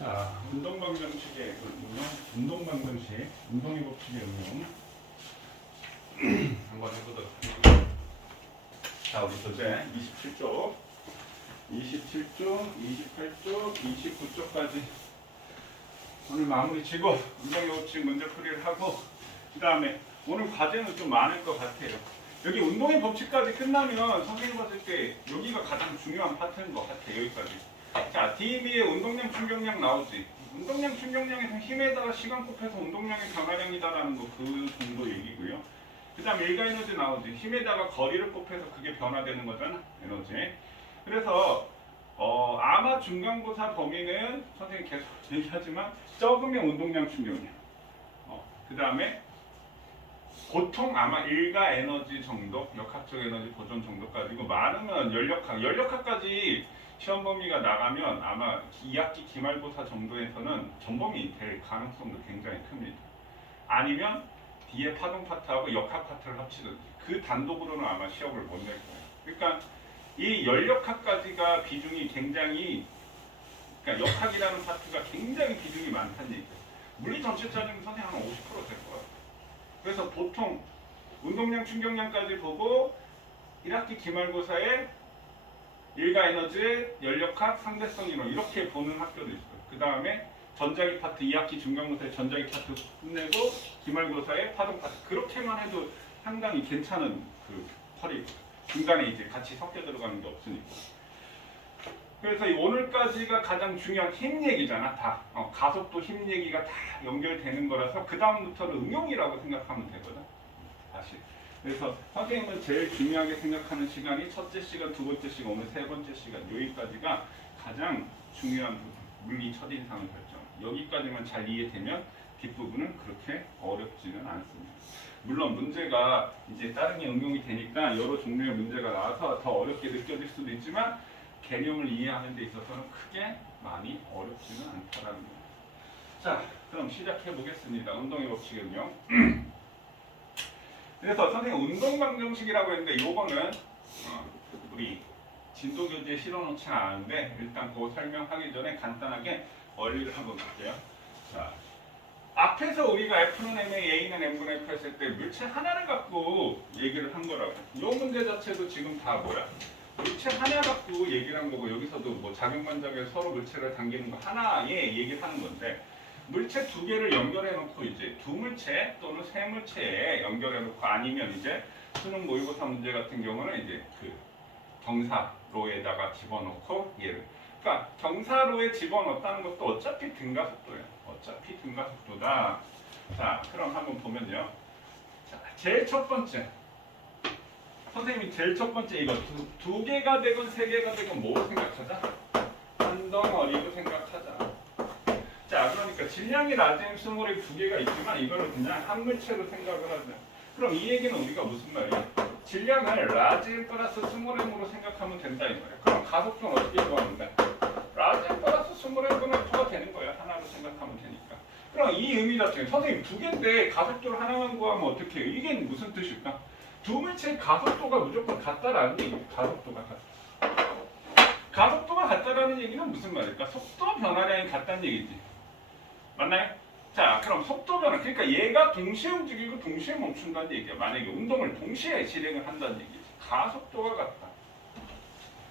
자, 운동방정식의 응용, 운동방정식, 운동의 법칙의 응용 한번 해보도록 하겠습니다. 자, 우리 교재 27쪽, 28쪽, 29쪽까지 오늘 마무리 치고 운동의 법칙 문제풀이를 하고 그 다음에 오늘 과제는 좀 많을 것 같아요. 여기 운동의 법칙까지 끝나면 선생님 봤을 때 여기가 가장 중요한 파트인 것 같아요. 여기까지. 자, DB의 운동량, 충격량 나오지. 운동량, 충격량에서 힘에다가 시간 곱해서 운동량의 변화량이다라는 거 그 정도 얘기고요. 그 다음 일가 에너지 나오지. 힘에다가 거리를 곱해서 그게 변화되는 거잖아. 에너지. 그래서 아마 중간고사 범위는 선생님 계속 얘기하지만 적으면 운동량, 충격량. 그 다음에 보통 아마 일가 에너지 정도, 역학적 에너지 보존 정도까지고 많으면 연력학까지 시험 범위가 나가면 아마 2학기 기말고사 정도에서는 전범위 될 가능성도 굉장히 큽니다. 아니면 뒤에 파동 파트하고 역학 파트를 합치든지 그 단독으로는 아마 시험을 못 낼 거예요. 그러니까 이 연력학까지가 비중이 굉장히, 그러니까 역학이라는 파트가 굉장히 비중이 많다는 얘기예요. 물리 전체 짜증 선생님 한 50% 될 것 같아요. 그래서 보통 운동량, 충격량까지 보고 1학기 기말고사에 일가 에너지, 연력학, 상대성 이론 이렇게 보는 학교도 있어요. 그 다음에 전자기 파트 2학기 중간고사에 전자기 파트 끝내고 기말고사에 파동 파트 그렇게만 해도 상당히 괜찮은 그 펄이 중간에 이제 같이 섞여 들어가는 게 없으니까. 그래서 이 오늘까지가 가장 중요한 힘 얘기잖아. 다 가속도 힘 얘기가 다 연결되는 거라서 그 다음부터는 응용이라고 생각하면 되거든. 다시. 그래서 선생님은 제일 중요하게 생각하는 시간이 첫째 시간, 두 번째 시간, 오늘 세 번째 시간 여기까지가 가장 중요한 부분. 물리 첫인상을 결정. 여기까지만 잘 이해되면 뒷부분은 그렇게 어렵지는 않습니다. 물론 문제가 이제 다른 게 응용이 되니까 여러 종류의 문제가 나와서 더 어렵게 느껴질 수도 있지만 개념을 이해하는 데 있어서는 크게 많이 어렵지는 않다라는 거예요. 자, 그럼 시작해 보겠습니다. 운동의 법칙 응용. 그래서 선생님 운동방정식이라고 했는데 요거는 우리 진도교재에 실어놓지는 않은데 일단 그거 설명하기 전에 간단하게 원리를 한번 볼게요. 자, 앞에서 우리가 F는 MA, A는 M분의 F 했을 때 물체 하나를 갖고 얘기를 한 거라고. 이 문제 자체도 지금 다 뭐야? 물체 하나 갖고 얘기를 한 거고 여기서도 뭐 작용반작에 서로 물체를 당기는 거 하나에 얘기를 하는 건데 물체 두 개를 연결해 놓고 이제 두 물체 또는 세 물체에 연결해 놓고 아니면 이제 수능 모의고사 문제 같은 경우는 이제 그 경사로에다가 집어넣고 얘를 그러니까 경사로에 집어넣었다는 것도 어차피 등가속도예요. 어차피 등가속도다. 자, 그럼 한번 보면요. 자, 제일 첫 번째 선생님이 제일 첫 번째 이거 두 개가 되건 세 개가 되건 뭐 생각하자? 한 덩어리로 생각하자. 자, 그러니까 질량이 라지엠 스몰이 두 개가 있지만 이거를 그냥 한 물체로 생각을 하자. 그럼 이 얘기는 우리가 무슨 말이야? 질량을 라지엠 플러스 스몰 M으로 생각하면 된다 이 말이야. 그럼 가속도는 어떻게 구하는데? 라지엠 플러스 스몰 M 분의 F가 되는 거야. 하나로 생각하면 되니까. 그럼 이 의미 자체는 선생님 두 개인데 가속도를 하나만 구하면 어떻게 해요? 이게 무슨 뜻일까? 두 물체의 가속도가 무조건 같다라는 얘기예요. 가속도가 같다. 가속도가 같다라는 얘기는 무슨 말일까? 속도 변화량이 같다는 얘기지. 맞나요? 자, 그럼 속도 변화, 그러니까 얘가 동시에 움직이고 동시에 멈춘다는 얘기야. 만약에 운동을 동시에 진행을 한다는 얘기지. 가속도가 같다.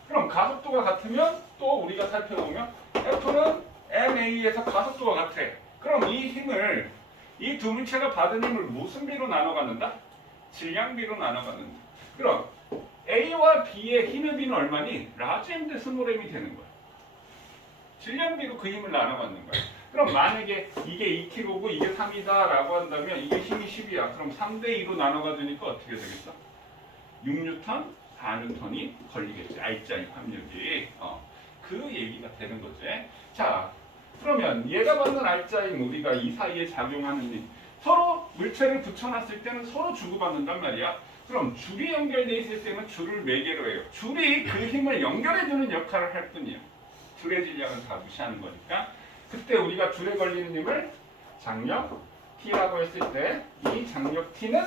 그럼 가속도가 같으면 또 우리가 살펴보면 F는 MA에서 가속도가 같아. 그럼 이 힘을, 이 두 물체가 받은 힘을 무슨 비로 나눠 갖는다? 질량비로 나눠 갖는다. 그럼 A와 B의 힘의 비는 얼마니? 라지 M 대 스몰 M이 되는 거야. 질량비로 그 힘을 나눠 갖는 거야. 그럼 만약에 이게 2kg고 이게 3이다 라고 한다면 이게 힘이 10이야. 그럼 3대 2로 나눠 가지니까 어떻게 되겠어? 6N, 4N이 걸리겠지. R자의 합력이. 그 얘기가 되는 거지. 자, 그러면 얘가 받는 R자인 우리가 이 사이에 작용하는 힘. 서로 물체를 붙여놨을 때는 서로 주고받는단 말이야. 그럼 줄이 연결되어 있을 때는 줄을 매개로 해요. 줄이 그 힘을 연결해주는 역할을 할 뿐이야. 줄의 질량은 다 무시하는 거니까. 그때 우리가 줄에 걸리는 힘을 장력 T라고 했을 때 이 장력 T는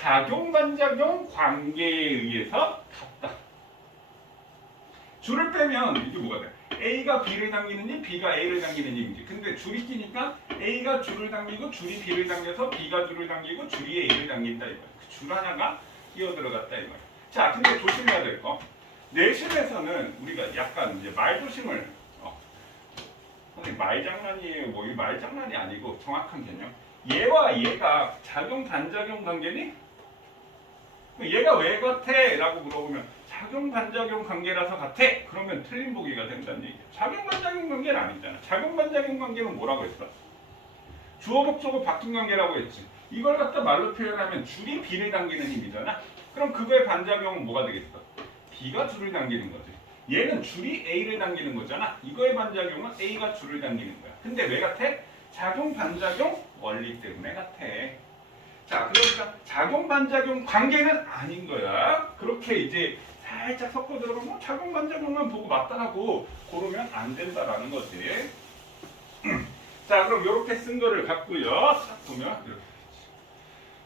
작용-반작용 관계에 의해서 같다. 줄을 빼면 이게 뭐가 돼? A가 B를 당기는지 B가 A를 당기는지. 근데 줄이 끼니까 A가 줄을 당기고 줄이 B를 당겨서 B가 줄을 당기고 줄이 A를 당긴다 이거야. 그 줄 하나가 끼어 들어갔다 이거야. 자, 근데 조심해야 될 거. 내신에서는 우리가 약간 이제 말조심을 선생님 말장난이에요. 뭐 이 말장난이 아니고 정확한 개념. 얘와 얘가 작용 반작용 관계니? 얘가 왜 같아? 라고 물어보면 작용 반작용 관계라서 같아. 그러면 틀린 보기가 된다는 얘기야. 작용 반작용 관계는 아니잖아. 작용 반작용 관계는 뭐라고 했어? 주어 목적어 바뀐 관계라고 했지. 이걸 갖다 말로 표현하면 줄이 B를 당기는 힘이잖아. 그럼 그거의 반작용은 뭐가 되겠어? B가 줄을 당기는 거지. 얘는 줄이 A를 당기는 거잖아. 이거의 반작용은 A가 줄을 당기는 거야. 근데 왜 같아? 작용 반작용 원리 때문에 같아. 자, 그러니까 작용 반작용 관계는 아닌 거야. 그렇게 이제 살짝 섞어 들어가면 작용 반작용만 보고 맞다라고 고르면 안 된다라는 거지. 자, 그럼 이렇게 쓴 거를 갖고요. 딱 보면 이렇게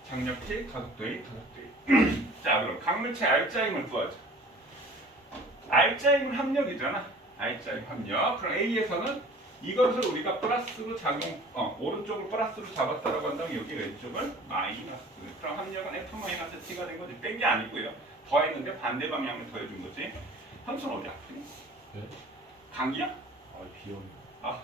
장력T, 가속도의, 가속도의. 자, 그럼 강물체 R자임을 구하자. R자임은 합력이잖아. R자임 합력. 그럼 A에서는 이것을 우리가 플러스로 오른쪽을 플러스로 잡았다라고 한다면 여기 왼쪽을 마이너스. 그럼 합력은 F-T가 된 거지. 뺀 게 아니고요. 더했는데 반대 방향을 더해준 거지. 함수는 어디 아프니? 네? 감기야? 비염. 아하.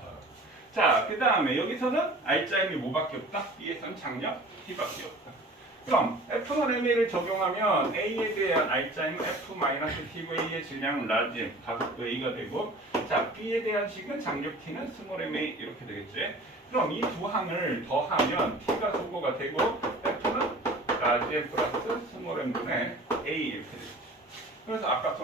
자, 그 다음에 여기서는 R자임이 뭐밖에 없다? B에서는 장력 T밖에 없다. 그럼 F1MA를 적용하면 A에 대한 R자임은 F-T고 A의 질량은 라지 가속도 A가 되고, 자, B에 대한 식은 장력 T는 스몰 MA 이렇게 되겠지. 그럼 이 두 항을 더하면 T가 소거가 되고 F는 라지 M 플러스 스몰 M분의 A 이렇게 되겠지. 그래서 아까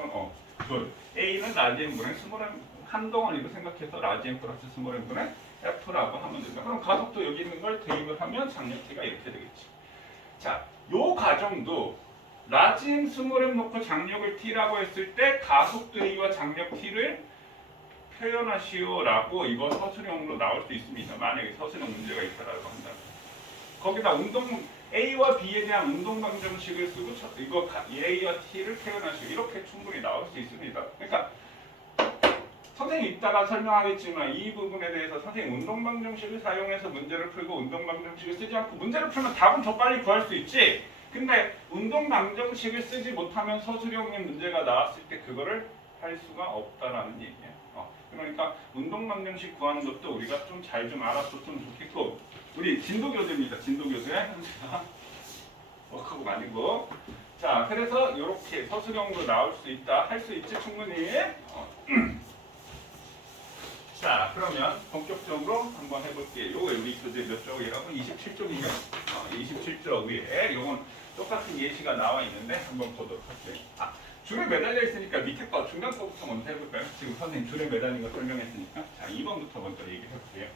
A는 라지 M분의 스몰 M 한 덩어리로 생각해서 라지 M 플러스 스몰 M분의 F라고 하면 된다. 그럼 가속도 여기 있는 걸 대입을 하면 장력 T가 이렇게 되겠지. 자, 요 과정도 라지 M 스몰 M 놓고 장력을 T라고 했을 때 가속도 A와 장력 T를 표현하시오라고 이거 서술형으로 나올 수 있습니다. 만약에 서술형 문제가 있다라고 한다면. 거기다 A와 B에 대한 운동 방정식을 쓰고 이거 A와 T를 표현하시오. 이렇게 충분히 나올 수 있습니다. 그러니까 선생님 이따가 설명하겠지만 이 부분에 대해서 선생님 운동방정식을 사용해서 문제를 풀고 운동방정식을 쓰지 않고 문제를 풀면 답은 더 빨리 구할 수 있지. 근데 운동방정식을 쓰지 못하면 서술형의 문제가 나왔을 때 그거를 할 수가 없다라는 얘기야. 그러니까 운동방정식 구하는 것도 우리가 좀 잘 좀 알아줬으면 좋겠고, 우리 진도교재입니다. 진도교재 워크북 아니고. 자, 그래서 이렇게 서술형으로 나올 수 있다, 할 수 있지 충분히. 자, 그러면 본격적으로 한번 해볼게요. 요거 우리 교재 몇 쪽이라고? 27쪽이죠? 27쪽 위에 요건 똑같은 예시가 나와 있는데 한번 보도록 할게요. 줄에 매달려 있으니까 밑에 거, 중간 거부터 먼저 해볼까요? 지금 선생님 줄에 매달린 거 설명했으니까. 자, 2번부터 먼저 얘기해볼게요.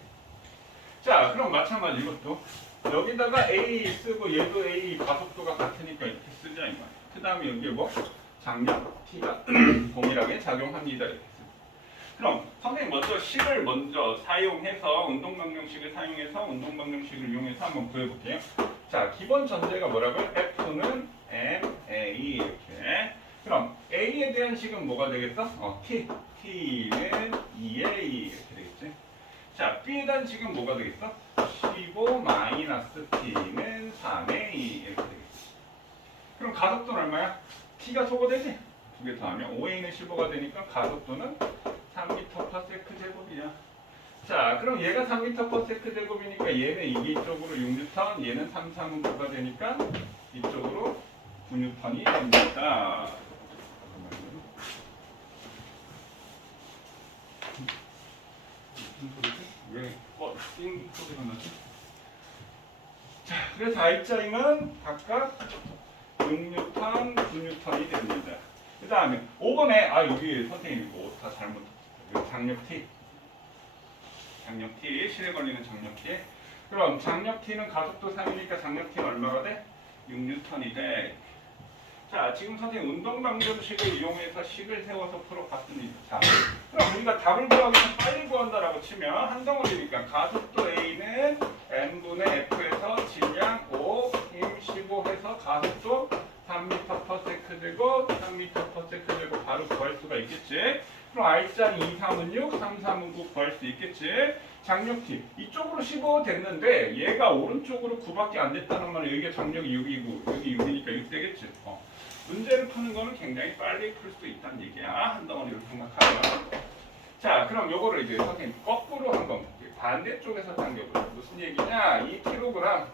자, 그럼 마찬가지 이것도 여기다가 A 쓰고 얘도 A 가속도가 같으니까 이렇게 쓰자 이 말이에요. 그 다음에 여기 뭐? 장력 T가 동일하게 작용합니다. 이렇게. 그럼 선생님 먼저 식을 먼저 사용해서 운동방정식을 사용해서 운동방정식을 이용해서 한번 구해볼게요. 자, 기본 전제가 뭐라고요? F는 M, A 이렇게. 그럼 A에 대한 식은 뭐가 되겠어? T는 2A 이렇게 되겠지. 자, B에 대한 식은 뭐가 되겠어? 15-T는 3A 이렇게 되겠지. 그럼 가속도는 얼마야? T가 소거되지? 두 개 더하면 5A는 15가 되니까 가속도는 3m/s 제곱이야. 자, 그럼 얘가 3m/s 제곱이니까 얘는 이게 이쪽으로 6N, 얘는 3, 3은 9가 되니까 이쪽으로 9N이 됩니다. 무슨 소리지? 왜 띵 소리가 나지? 자, 그래서 R자임은 각각 6N, 9N이 됩니다. 그 다음에 5번에 여기 선생님 이거 다 잘못했어요. 장력 T, 실에 걸리는 장력 T. 그럼 장력 T는 가속도 3이니까 장력 T는 얼마가 돼? 6N이 돼. 자, 지금 선생님 운동방정식을 이용해서 식을 세워서 풀어봤습니다. 자, 그럼 우리가 답을 구하기 위해서 빨리 구한다라고 치면 한 덩어리니까 가속도 A는 N분의 F에서 질량 5, 힘 15 해서 가속도 3 3m/s 제곱, 3m/s 제곱 바로 구할 수가 있겠지. 그럼 R자는 2, 3은 6, 3, 3은 9 구할 수 있겠지. 장력T 이쪽으로 15 됐는데 얘가 오른쪽으로 9밖에 안 됐다는 말은 여기가 장력이 6이고 여기 6이니까 6 되겠지. 문제를 푸는 거는 굉장히 빨리 풀 수 있다는 얘기야. 한 덩어리로 생각하면. 자, 그럼 요거를 이제 선생님 거꾸로 한번 볼게요. 반대쪽에서 당겨볼게요. 무슨 얘기냐? 2kg,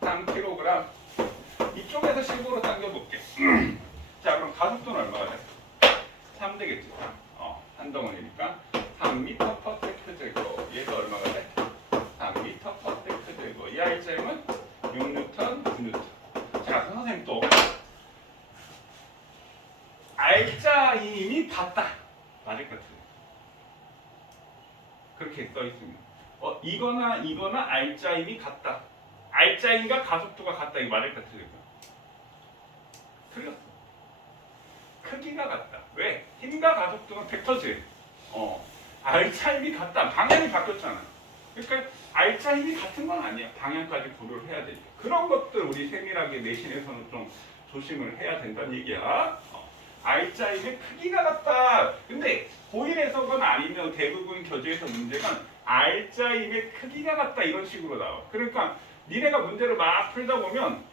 3kg. 이쪽에서 15로 당겨볼게. 자, 그럼 가속도는 얼마가 돼? 3 되겠지. 3. 한 덩어리니까 3m/s 제곱. 얘가 얼마가 돼? 3m/s 제곱. 이 R자임은 6N, 9N. 자, 선생님 또 R자임이 같다. 맞을 것 같아요. 그렇게 써 있습니다. 이거나 R자임이 같다. R자임과 가속도가 같다. 이거 맞을 것 같아요. 틀렸어. 크기가 같다. 왜? 힘과 가속도는 벡터지. R자임이 같다. 방향이 바뀌었잖아. 그러니까 R자임이 같은 건 아니야. 방향까지 고려를 해야 되니까. 그런 것들 우리 세밀하게 내신에서는 좀 조심을 해야 된다는 얘기야. R자임의 크기가 같다. 근데 고일 해석은 아니면 대부분 교재에서 문제가 R자임의 크기가 같다 이런 식으로 나와. 그러니까 니네가 문제를 막 풀다 보면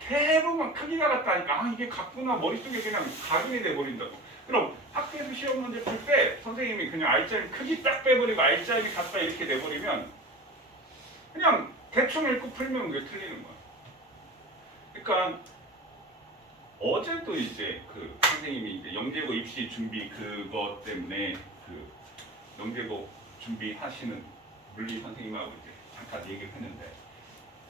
대부분 크기가 같다니까 이게 같구나 머릿속에 그냥 각인이 돼버린다고. 그럼 학교에서 시험 문제 풀 때 선생님이 그냥 R자임 크기 딱 빼버리고 R자임이 같다 이렇게 내버리면 그냥 대충 읽고 풀면 그게 틀리는 거야. 그러니까 어제도 이제 그 선생님이 이제 영재고 입시 준비 그것 때문에 그 영재고 준비하시는 물리 선생님하고 이제 잠깐 얘기를 했는데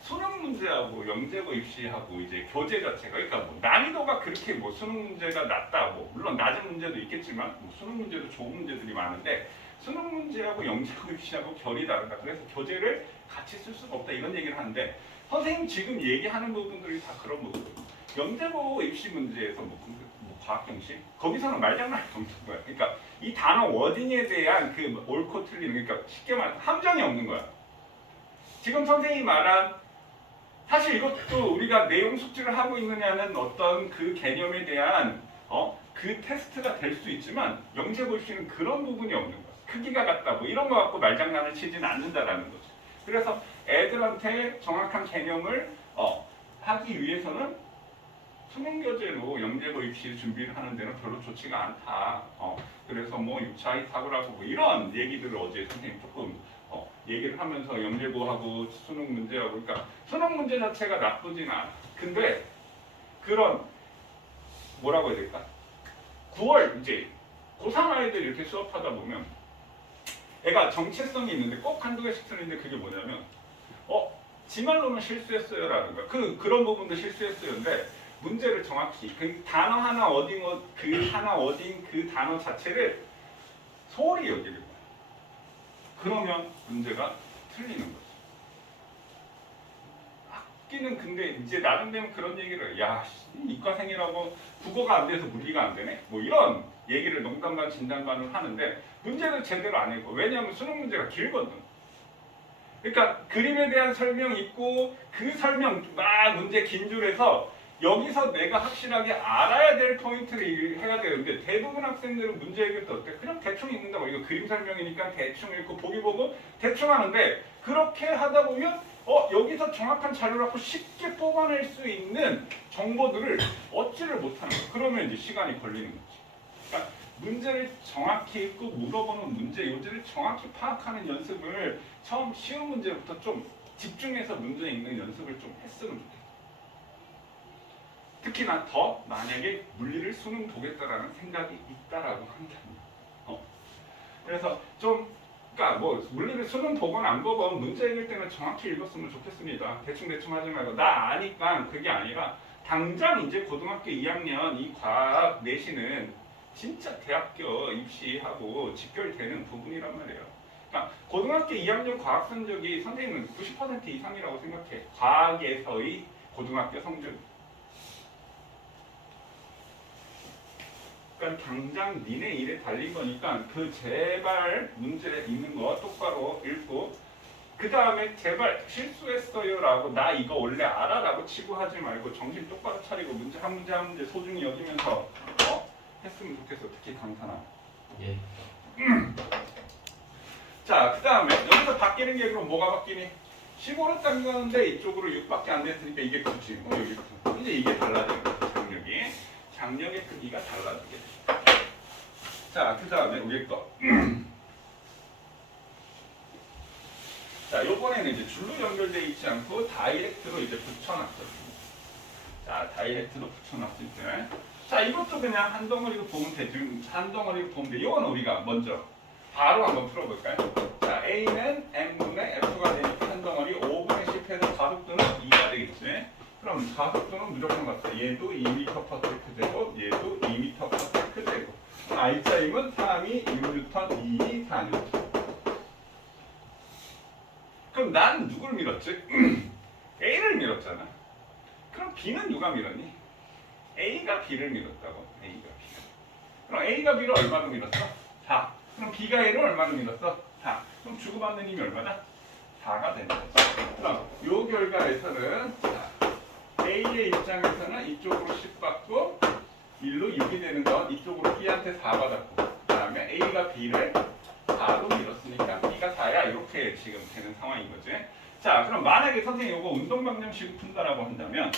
수능 문제하고 영재고 입시하고 이제 교재 자체가 그러니까 뭐 난이도가 그렇게 뭐 수능 문제가 낮다 뭐 물론 낮은 문제도 있겠지만 뭐 수능 문제도 좋은 문제들이 많은데 수능 문제하고 영재고 입시하고 결이 다르다. 그래서 교재를 같이 쓸 수가 없다 이런 얘기를 하는데 선생님 지금 얘기하는 부분들이 다 그런 부분이에요. 영재고 입시 문제에서 뭐 과학 형식 거기서는 말장난이 없는 거야. 그러니까 이 단어 워딩에 대한 그 옳고 틀리는 그러니까 쉽게 말해서 함정이 없는 거야. 지금 선생님이 말한 사실 이것도 우리가 내용 숙지를 하고 있느냐는 어떤 그 개념에 대한 그 테스트가 될 수 있지만 영재고 입시는 그런 부분이 없는 거야. 크기가 같다 뭐 이런 거 갖고 말장난을 치지는 않는다라는 거죠. 그래서 애들한테 정확한 개념을 하기 위해서는 수능 교재로 영재고 입시 준비를 하는 데는 별로 좋지가 않다. 그래서 뭐 6차 이탑을 하고 뭐 이런 얘기들을 어제 선생님 조금 얘기를 하면서 영재고하고 수능 문제하고 그러니까 수능 문제 자체가 나쁘진 않아. 근데 그런 뭐라고 해야 될까? 9월 이제 고3 아이들 이렇게 수업하다 보면 애가 정체성이 있는데 꼭 한두 개씩 쓰는데 그게 뭐냐면 지말로는 실수했어요 라든가 그런 부분도 실수했어요인데 문제를 정확히 그 단어 하나 어딩 그 단어 자체를 소홀히 여기는 거야. 그러면 문제가 틀리는 거지. 학기는 근데 이제 나름대로 그런 얘기를 야 이과생이라고 국어가 안 돼서 물리가 안 되네 뭐 이런 얘기를 농담 반 진담 반을 하는데 문제를 제대로 안 읽고 왜냐하면 수능 문제가 길거든. 그러니까 그림에 대한 설명 있고 그 설명 막 문제 긴 줄에서 여기서 내가 확실하게 알아야 될 포인트를 해야 되는데 대부분 학생들은 문제 해결 때 어때? 그냥 대충 읽는다고. 이거 그림 설명이니까 대충 읽고 보기 보고 대충 하는데 그렇게 하다 보면 여기서 정확한 자료를 갖고 쉽게 뽑아낼 수 있는 정보들을 얻지를 못하는 거야. 그러면 이제 시간이 걸리는 거지. 그러니까 문제를 정확히 읽고 물어보는 문제 요지를 정확히 파악하는 연습을 처음 쉬운 문제부터 좀 집중해서 문제 읽는 연습을 좀 했으면 좋겠다. 특히나 더 만약에 물리를 수능 보겠다라는 생각이 있다라고 한다면 그래서 좀 그러니까 뭐 물리를 수능 보건 안 보건 문제 읽을 때는 정확히 읽었으면 좋겠습니다. 대충 하지 말고 나 아니까 그게 아니라 당장 이제 고등학교 2학년 이 과학 내신은 진짜 대학교 입시하고 직결되는 부분이란 말이에요. 그러니까 고등학교 2학년 과학 성적이 선생님은 90% 이상이라고 생각해. 과학에서의 고등학교 성적. 그러니까 당장 니네 일에 달린 거니까 그 제발 문제 있는 거 똑바로 읽고 그 다음에 제발 실수했어요라고 나 이거 원래 알아라고 치고 하지 말고 정신 똑바로 차리고 문제 한 문제 한 문제 소중히 여기면서 했으면 좋겠어. 특히 강사나. 예. 자, 그 다음에 여기서 바뀌는 게 그럼 뭐가 바뀌니? 15로 당겼는데 이쪽으로 6밖에 안 됐으니까 이게 9지. 여기 9. 이제 이게 달라지는 거죠. 장력의 크기가 달라지게 돼. 자, 그 다음에 위에 거. 자, 요번에는 이제 줄로 연결되어 있지 않고 다이렉트로 이제 붙여놨거든요. 자, 다이렉트로 붙여놨을 때. 자, 이것도 그냥 한 덩어리로 보면 돼. 지금 한 덩어리로 보면 돼. 이거는 우리가 먼저 바로 한번 풀어볼까요? 자, A는 M분의 F가 되니까 한 덩어리 5분의 10해서 가속도는 2가 되겠지. 그럼 가속도는 무조건 같다. 얘도 2m/s 되고 얘도 2m/s 되고 R자임은 3이 6N, 2이 4N. 그럼 난 누굴 밀었지? A를 밀었잖아. 그럼 B는 누가 밀었니? A가 B를 밀었다고. A가 B. 그럼 A가 B를 얼마로 밀었어? 4. 그럼 B가 A를 얼마로 밀었어? 4. 그럼 주고받는 힘이 얼마다? 4가 되는 거죠. 그럼 이 결과에서는 A의 입장에서는 이쪽으로 10 받고 1로 6이 되는 건 이쪽으로 B한테 4 받았고 그 다음에 A가 B를 4로 밀었으니까 B가 4야. 이렇게 지금 되는 상황인 거지. 자, 그럼 만약에 선생님이 이거 운동방정식을 푼다라고 한다면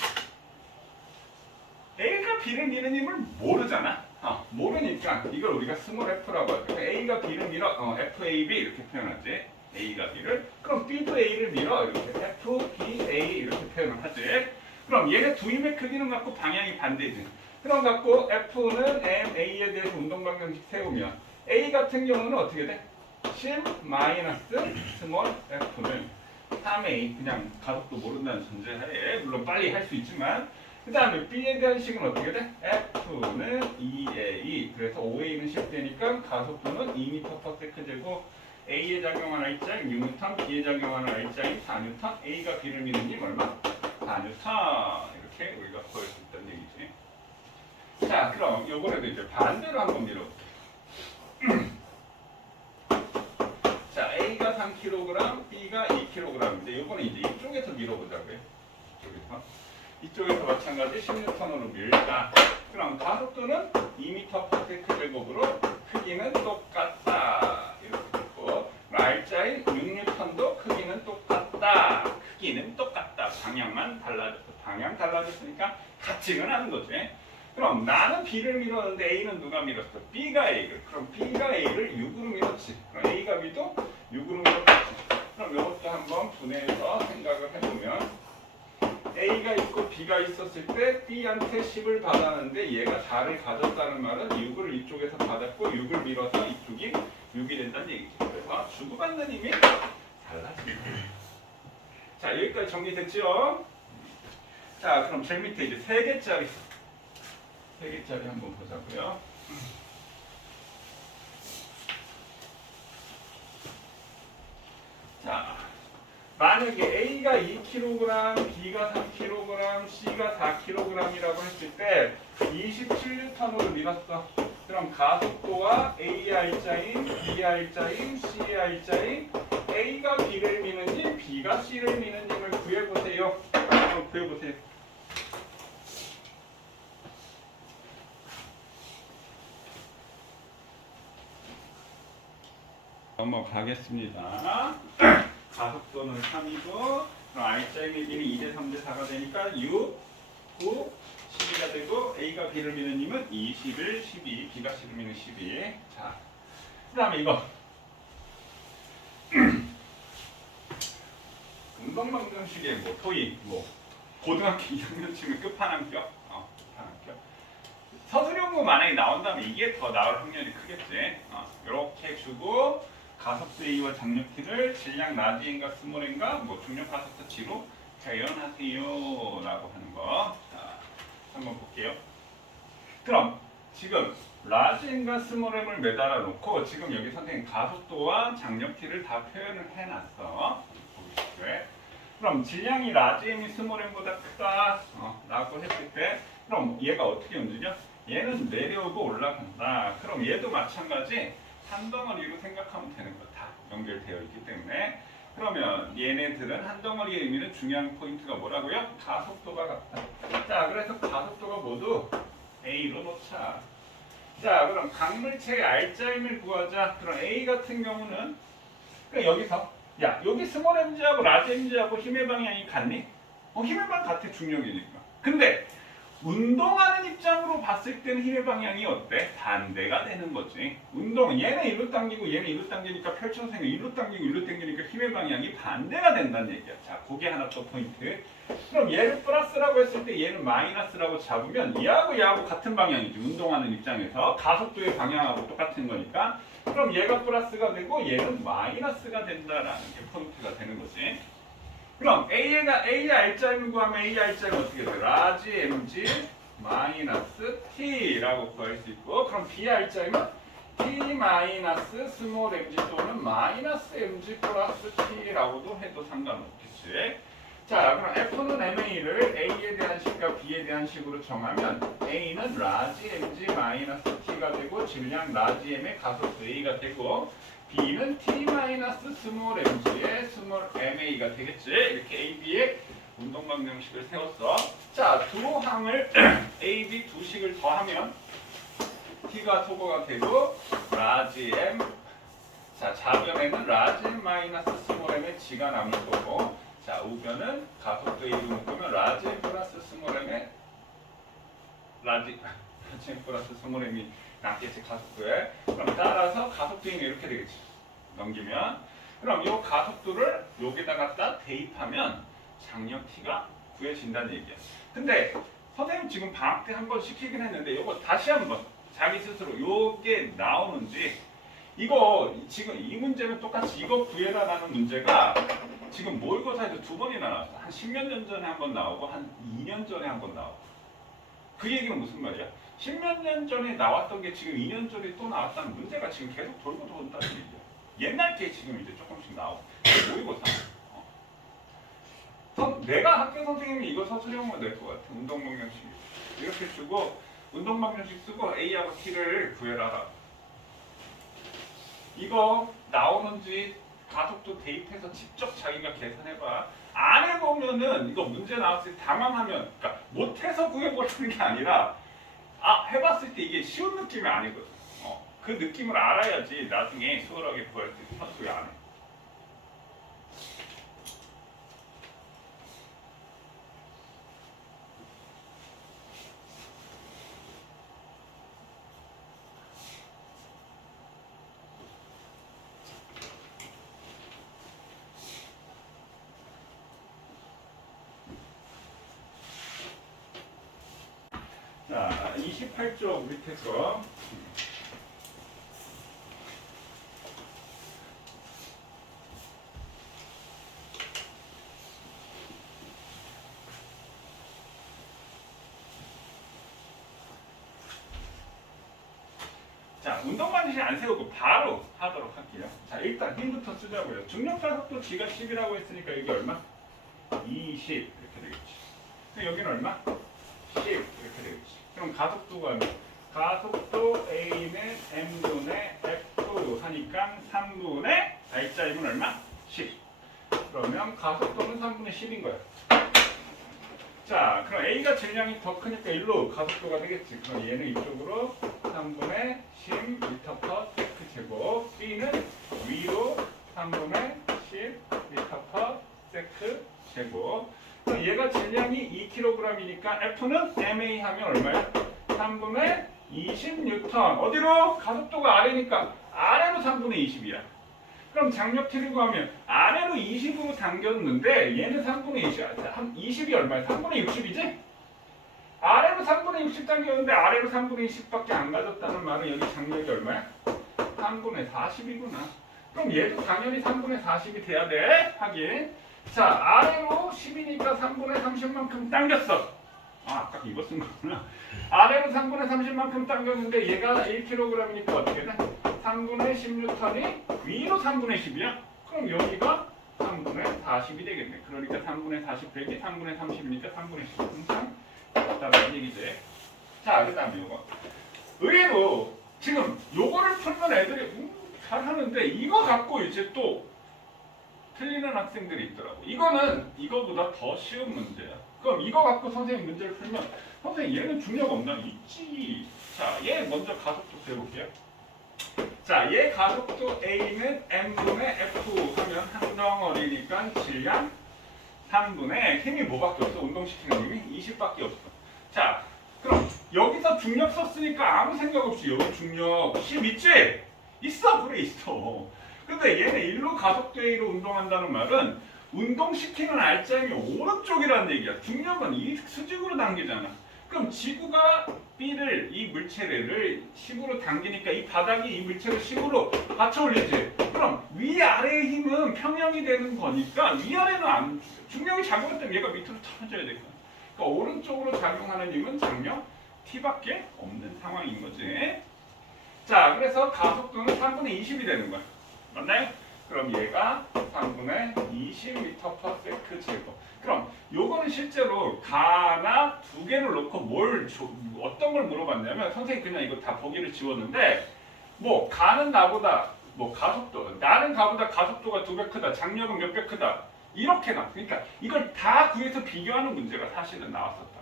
A가 B를 미는 힘을 모르잖아. 모르니까 이걸 우리가 스몰 f라고 하죠. A가 B를 밀어 FAB 이렇게 표현하지. A가 B를. 그럼 B도 A를 밀어 이렇게 FBA 이렇게 표현을 하지. 그럼 얘네 두 힘의 크기는 같고 방향이 반대지. 그럼 갖고 F는 MA에 대해서 운동방정식 세우면 A 같은 경우는 어떻게 돼? 10 마이너스 스몰 F는 3A. 그냥 가속도 모른다는 전제하에 물론 빨리 할 수 있지만 그 다음에 B에 대한 식은 어떻게 돼? F는 2A. 그래서 5A는 10되니까 가속도는 2m/s 제곱. A에 작용하는 R자인 6N, B에 작용하는 R자인 4N. A가 B를 미는 힘 얼마? 4N. 이렇게 우리가 구할 수 있다는 얘기지. 자, 그럼 요번에도 이제 반대로 한번 밀어볼게요. 자, A가 3kg, B가 2kg인데 요번에 이제 이쪽에서 밀어보자고요. 이쪽에서 마찬가지 16톤으로 밀자. 그럼 가속도는 2m/s 제곱으로 크기는 똑같다. 이렇게 됐고 R자인 6N도 크기는 똑같다. 크기는 똑같다. 방향만 달라졌어. 방향 달라졌으니까 같지는 않은 거지. 그럼 나는 B를 밀었는데 A는 누가 밀었어? B가 A를. 그럼 B가 A를 6으로 밀었지. 그럼 A가 B도 6으로 밀었지. 그럼 이것도 한번 분해해서 생각을 해보면 A가 있고 B가 있었을 때 B한테 10을 받았는데 얘가 4를 가졌다는 말은 6을 이쪽에서 받았고 6을 밀어서 이쪽이 6이 된다는 얘기지. 그래서 주고받는 힘이 달라집니다. 자, 여기까지 정리됐죠? 자, 그럼 제일 밑에 이제 3개짜리 한번 보자고요. 자, 만약에 A가 2kg, B가 3kg, C가 4kg이라고 했을 때 27N으로 밀었어. 그럼 가속도와 AR자인, BR자인, CR자인 A가 B를 미는 힘, B가 C를 미는 힘을 구해보세요. 한번 구해보세요. 넘어가겠습니다. 가속도는 3이고 R자의 길이는 2대 3대 4가 되니까 6, 9, 12가 되고 A가 B를 미는 힘은 21, 12, B가 C를 미는 12. 자, 그 다음에 이거 운동방정식의 뭐 토익, 뭐 고등학교 2학년 치면 끝판왕격, 끝판왕격. 서술형도 만약에 나온다면 이게 더 나올 확률이 크겠지. 이렇게 주고 가속도 A와 장력 T를 질량 라지 N과 스몰 N과 뭐 중력 가속도 G로 표현하세요 라고 하는 거. 자, 한번 볼게요. 그럼 지금 라지 N과 스몰 N을 매달아 놓고 지금 여기 선생님 가속도와 장력 T를 다 표현을 해놨어. 보시죠. 그럼 질량이 라지 N이 스몰 N보다 크다 라고 했을 때 그럼 얘가 어떻게 움직여? 얘는 내려오고 올라간다. 그럼 얘도 마찬가지 한 덩어리로 생각하면 되는 거 다 연결되어 있기 때문에 그러면 얘네들은 한 덩어리의 의미는 중요한 포인트가 뭐라고요? 가속도가 같다. 자, 그래서 가속도가 모두 A로 놓자. 자, 그럼 강물체의 알짜임을 구하자. 그럼 A 같은 경우는 그러니까 여기서 야, 여기 스몰 mg하고 라지 mg하고 힘의 방향이 같니? 힘의 방향 같아, 중력이니까. 근데 운동하는 입장으로 봤을 때는 힘의 방향이 어때? 반대가 되는 거지. 운동은 얘는 일로 당기고 얘는 일로 당기니까 펼쳐서 일로 당기고 일로 당기니까 힘의 방향이 반대가 된다는 얘기야. 자, 그게 하나 또 포인트. 그럼 얘를 플러스라고 했을 때 얘는 마이너스라고 잡으면 얘하고 같은 방향이지. 운동하는 입장에서 가속도의 방향하고 똑같은 거니까. 그럼 얘가 플러스가 되고 얘는 마이너스가 된다라는 게 포인트가 되는 거지. 그럼 A의 알짜임을 구하면 A의 알짜임은 어떻게 돼? 라지 mg 마이너스 t라고 구할 수 있고, 그럼 B의 알짜임은 t 마이너스 스몰 mg 또는 마이너스 mg 플러스 t라고도 해도 상관없겠지. 자, 그럼 F는 MA를 A에 대한 식과 B에 대한 식으로 정하면 A는 라지 mg 마이너스 t가 되고 질량 라지 m의 가속도 A가 되고, B는 T 마이너스 스몰 mg의 스몰 ma가 되겠지. 이렇게 A, B의 운동 방정식을 세웠어. 자, 두 항을 A, B 두 식을 더하면 T가 소거가 되고 라지 M. 자, 좌변에는 라지 M 마이너스 스몰 M의 G가 남을 거고, 자, 우변은 가속도 A로 묶으면 라지 M 플러스 스몰 M의 라지 M 플러스 스몰 M이 남겠지, 가속도에. 그럼 따라서 가속도는 이렇게 되겠지. 넘기면. 그럼 이 가속도를 여기다가 딱 대입하면 장력 T가 구해진다는 얘기야. 근데 선생님 지금 방학 때 한번 시키긴 했는데 이거 다시 한번 자기 스스로 요게 나오는지, 이거 지금 이 문제는 똑같이 이거 구해라라는 문제가 지금 모의고사에서 두 번이나 나왔어. 한 10몇 년 전에 한 번 나오고 한 2년 전에 한 번 나오고. 그 얘기는 무슨 말이야? 10몇 년 전에 나왔던 게 지금 2년 전에 또 나왔다는 문제가 지금 계속 돌고 돈다는 얘기야. 옛날 게 지금 이제 조금씩 나오고. 모의고사. 내가 학교 선생님이 이거 서술해오면 될 것 같아. 운동방정식 이렇게 쓰고 운동방정식 쓰고 A하고 T를 구해라. 이거 나오는지 가속도 대입해서 직접 자기가 계산해봐. 안 해보면은 이거 문제 나왔을 때 당황하면, 그러니까 못해서 구해보려는 게 아니라 해봤을 때 이게 쉬운 느낌이 아니거든. 그 느낌을 알아야지 나중에 수월하게 구할 수 있어. 왜 안 해? 자, 28쪽 밑에서 자, 운동반드시 안 세우고 바로 하도록 할게요. 자, 일단 힘부터 쓰자고요. 중력가속도 G가 10이라고 했으니까 여기 얼마? 20 이렇게 되겠지. 그럼 여기는 얼마? 10 이렇게 되겠지. 그럼 가속도가 얼마? 가속도 A는 M분의 F 하니까 3분의 R자임은 얼마? 10. 그러면 가속도는 3분의 10인 거야. 자, 그럼 A가 질량이 더 크니까 일로 가속도가 되겠지. 그럼 얘는 이쪽으로 3분의 10m/s 제곱, B는 위로 3분의 10m/s 제곱. 그럼 얘가 질량이 2kg이니까 F는 MA 하면 얼마야? 3분의 20N. 어디로? 가속도가 아래니까 아래로 3분의 20이야. 그럼 장력 T를 구하면 아래로 20으로 당겼는데 얘는 3분의 20이야. 20이 얼마야? 3분의 60이지? 아래로 3분의 60 당겼는데 아래로 3분의 20밖에 안 가졌다는 말은 여기 장력이 얼마야? 3분의 40이구나. 그럼 얘도 당연히 3분의 40이 돼야 돼. 하긴. 자, 아래로 10이니까 3분의 30만큼 당겼어. 아까 이거 쓴 거구나. 아래로 3분의 30만큼 당겼는데 얘가 1kg이니까 어떻게 돼? 3분의 16ton이 위로 3분의 10이야? 그럼 여기가 3분의 40이 되겠네. 그러니까 3분의 40 빼기 3분의 30이니까 3분의 10. 항상 맞다는 얘기지. 자, 그 다음에 요거. 의외로 지금 요거를 풀면 애들이 잘하는데 이거 갖고 이제 또 틀리는 학생들이 있더라고. 이거는 이거보다 더 쉬운 문제야. 그럼 이거 갖고 선생님 문제를 풀면 선생님 얘는 중력 없나? 있지. 자, 얘 먼저 가속도 세볼게요. 자, 얘 가속도 A는 M분의 F 하면 한 덩어리니까 질량 3분의 힘이 뭐밖에 없어? 운동시키는 힘이 20밖에 없어. 자, 그럼 여기서 중력 썼으니까 아무 생각 없이 여기 중력 10 있지? 있어, 그래 있어. 근데 얘는 일로 가속도 A로 운동한다는 말은 운동시키는 알짱이 오른쪽이라는 얘기야. 중력은 이 수직으로 당기잖아. 그럼 지구가 B를 이 물체를 10으로 당기니까 이 바닥이 이 물체를 10으로 받쳐 올리지. 그럼 위아래의 힘은 평형이 되는 거니까 위아래는 안 중력이 작용할 때 얘가 밑으로 떨어져야 되거든. 그러니까 오른쪽으로 작용하는 힘은 장력 T밖에 없는 상황인 거지. 자, 그래서 가속도는 3분의 20이 되는 거야. 맞나요? 그럼 얘가 3분의 20m/s 제곱. 그럼 요거는 실제로 가나 두 개를 놓고 어떤 걸 물어봤냐면 선생님 그냥 이거 다 보기를 지웠는데 뭐 가는 나보다 뭐 가속도 나는 가보다 가속도가 2배 크다. 장력은 몇 배 크다. 이렇게 나. 그러니까 이걸 다 구해서 비교하는 문제가 사실은 나왔었다.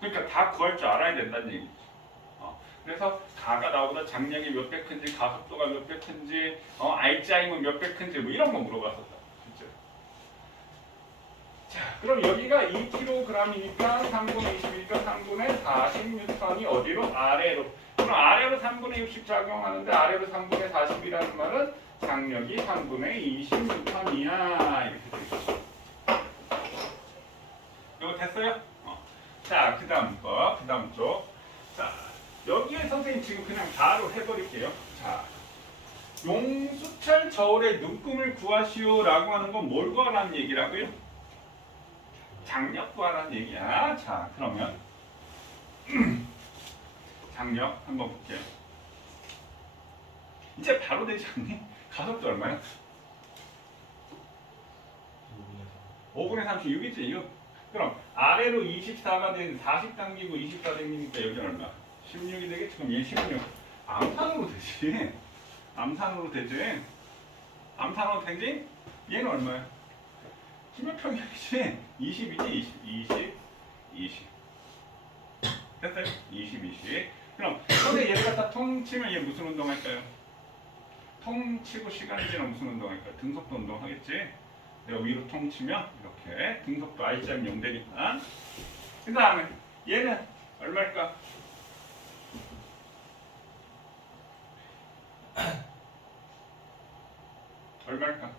그러니까 다 구할 줄 알아야 된다는 얘기지. 그래서 가가 나보다 장력이 몇 배 큰지 가속도가 몇 배 큰지 알짜임은 몇 배 큰지 뭐 이런 거 물어봤었다. 실제로. 자, 그럼 여기가 2kg이니까 3분의 20이니까 3분의 40N이 어디로? 아래로. 그럼 아래로 3분의 60 작용하는데 아래로 3분의 40이라는 말은 장력이 3분의 20N이야. 이렇게 되죠. 이거 됐어요? 자, 그 다음 거, 그 다음 쪽. 자, 여기에 선생님 지금 그냥 바로 해버릴게요. 자, 용수철 저울의 눈금을 구하시오 라고 하는 건 뭘 구하라는 얘기라고요? 장력 구하라는 얘기야. 자, 그러면 장력 한번 볼게요. 이제 바로 되지 않니? 가속도 얼마야? 5분의 36이지? 6. 그럼 아래로 24가 된 40 당기고 24 당기니까 여기 얼마? 16이 되겠지? 그럼 얘 16. 암산으로 되지. 암산으로 되지. 암산으로 되지? 얘는 얼마야? 힘의 평균이지. 20이지? 20. 됐어요? 20. 그럼 근데 얘를 갖다 통치면 얘 무슨 운동할까요? 통치고 시간이 지나면 무슨 운동할까요? 등속도 운동하겠지? 내가 위로 통치면 이렇게 등속도 I자는 0 되니까. 그 다음에 얘는 얼마일까? 얼마일까?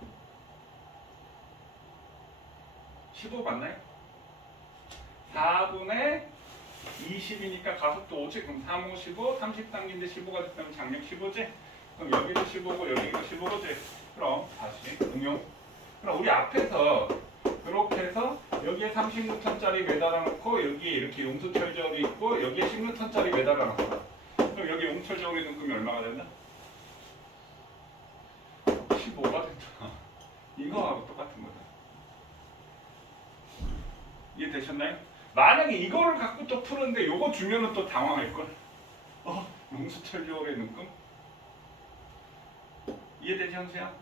15 맞나요? 4분의 20이니까 가속도 5지. 그럼 3, 5, 15, 30 당긴데 15가 됐다면 장력 15지? 그럼 여기도 15고 여기도 15지? 그럼 다시 응용. 그럼 우리 앞에서 그렇게 해서 여기에 30N짜리 매달아 놓고 여기에 이렇게 용수철 저울이 있고 여기에 10N짜리 매달아 놓고 그럼 여기 용수철 저울의 눈금이 얼마가 된다? 15가 됐다. 이거하고 똑같은 거다. 이해되셨나요? 만약에 이거를 갖고 또 푸는데 요거 주면은 또 당황할걸? 용수철 저울의 눈금? 이해되지 현수야?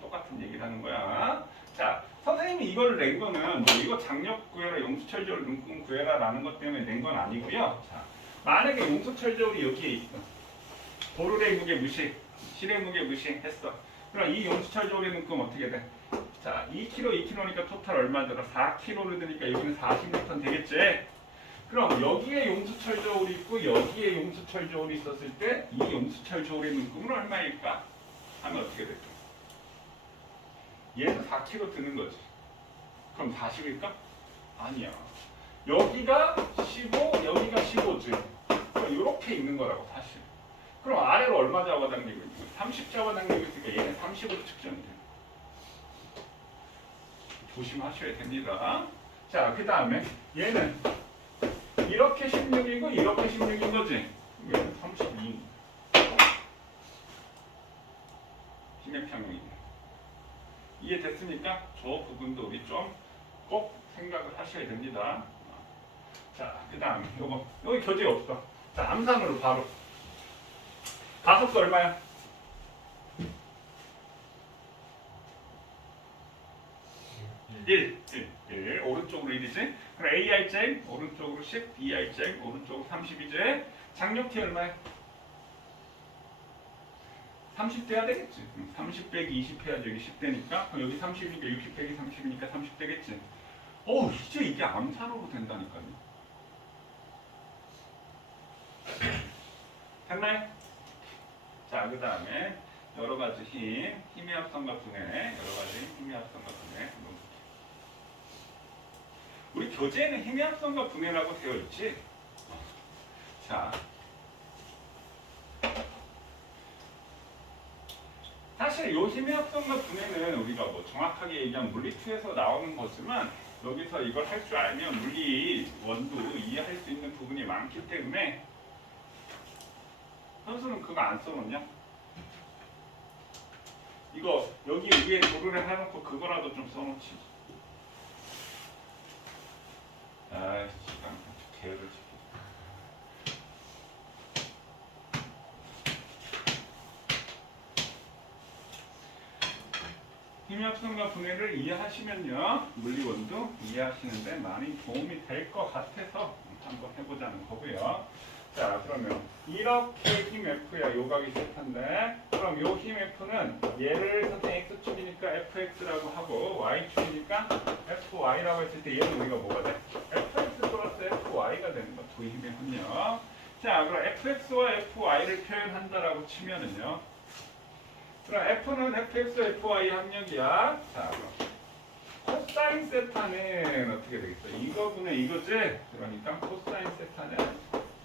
똑같은 얘기를 하는 거야. 자, 선생님이 이걸 낸 거는 뭐 이거 장력 구해라, 용수철 저울 눈금 구해라 라는 것 때문에 낸 건 아니고요. 자, 만약에 용수철 저울이 여기에 있어. 도르의 무게 무시, 실의 무게 무시했어. 그럼 이 용수철 저울의 눈금 어떻게 돼? 자, 2kg니까 토탈 얼마 들어? 4kg를 드니까 여기는 40N 되겠지? 그럼 여기에 용수철 저울이 있고 여기에 용수철 저울이 있었을 때 이 용수철 저울의 눈금은 얼마일까? 하면 어떻게 될까? 얘도 4kg 드는 거지. 그럼 40일까? 아니야. 여기가 15, 여기가 15지. 그럼 이렇게 있는 거라고 사실. 그럼 아래로 얼마 잡아당기고 있고 30 잡아당기고 있으니까 얘는 30으로 측정이 돼. 조심하셔야 됩니다. 자, 그 다음에 얘는 이렇게 16이고 이렇게 16인 거지. 얘는 32. 힘의 평형이네. 이해됐습니까? 저 부분도 우리 좀 꼭 생각을 하셔야 됩니다. 자, 그 다음에 요거 여기 교재 없어. 자, 암산으로 바로 가속도 얼마야? 1, 1. 오른쪽으로 1이지. 그럼 ARJ 오른쪽으로 10, ERJ 오른쪽으로 30이지. 장력T 얼마야? 30 돼야 되겠지. 30 빼기 20 해야지. 여기 10대니까. 그럼 여기 30이니까 60 빼기 30이니까 30 되겠지. 이제 이게 암산으로 된다니까요. 됐나요? 자, 그 다음에 여러 가지 힘의 합성과 분해, 여러 가지 힘의 합성과 분해. 우리 교재에는 힘의 합성과 분해라고 되어 있지. 자, 사실 요 힘의 합성과 분해는 우리가 뭐 정확하게 얘기하면 물리2에서 나오는 거지만 여기서 이걸 할 줄 알면 물리 원도 이해할 수 있는 부분이 많기 때문에 선수는 그거 안 써놓냐? 이거 여기 위에 도르래 해놓고 그거라도 좀 써놓지. 아이 시간 개를 지키. 힘의 합성과 분해를 이해하시면요 물리원도 이해하시는데 많이 도움이 될 것 같아서 한번 해보자는 거고요. 자, 그러면 이렇게 힘 F야 요각이 세타인데 그럼 요 힘 F는 얘를 선생 X축이니까 FX라고 하고 Y축이니까 FY라고 했을 때 얘는 우리가 뭐가 돼? FX 플러스 FY가 되는 거 두 힘의 합력. 자, 그럼 FX와 FY를 표현한다라고 치면은요 그럼 F는 FX, FY 합력이야. 자, 그럼 코사인 세타는 어떻게 되겠어? 이거분의 이거지? 그러니까 코사인 세타는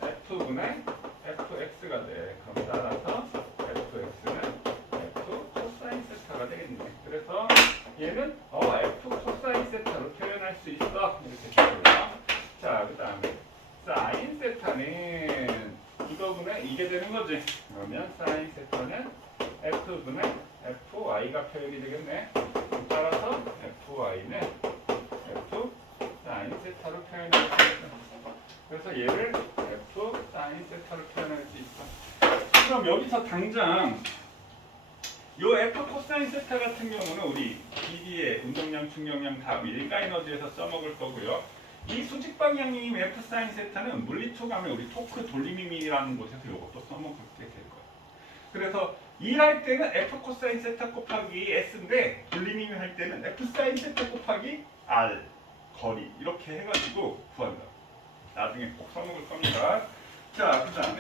F분의 FX가 돼. 그럼 따라서 FX는 F 코사인 세타가 되겠네. 그래서 얘는 F 코사인 세타로 표현할 수 있어. 이렇게 되고요. 자, 그 다음에 사인 세타는 이거분의 이게 되는 거지. 그러면 사인 세타는 F분의 FY가 표현이 되겠네. 따라서 FY는 F 사인 세타로 표현할 수 있어. 그래서 얘를 F 사인 세타로 표현할 수 있어. 그럼 여기서 당장 요 F 코사인 세타 같은 경우는 우리 BD의 운동량, 충격량 다 밀가에너지에서 써먹을 거고요. 이 수직 방향인 F 사인 세타는 물리투 가면 우리 토크 돌림힘이라는 곳에서 이것도 써먹을 게 될 거예요. 그래서 일할 때는 F 코사인 세타 곱하기 S인데 돌림힘 할 때는 F 사인 세타 곱하기 R 거리 이렇게 해가지고 구한다. 나중에 꼭 써먹을 겁니다. 자, 그 다음에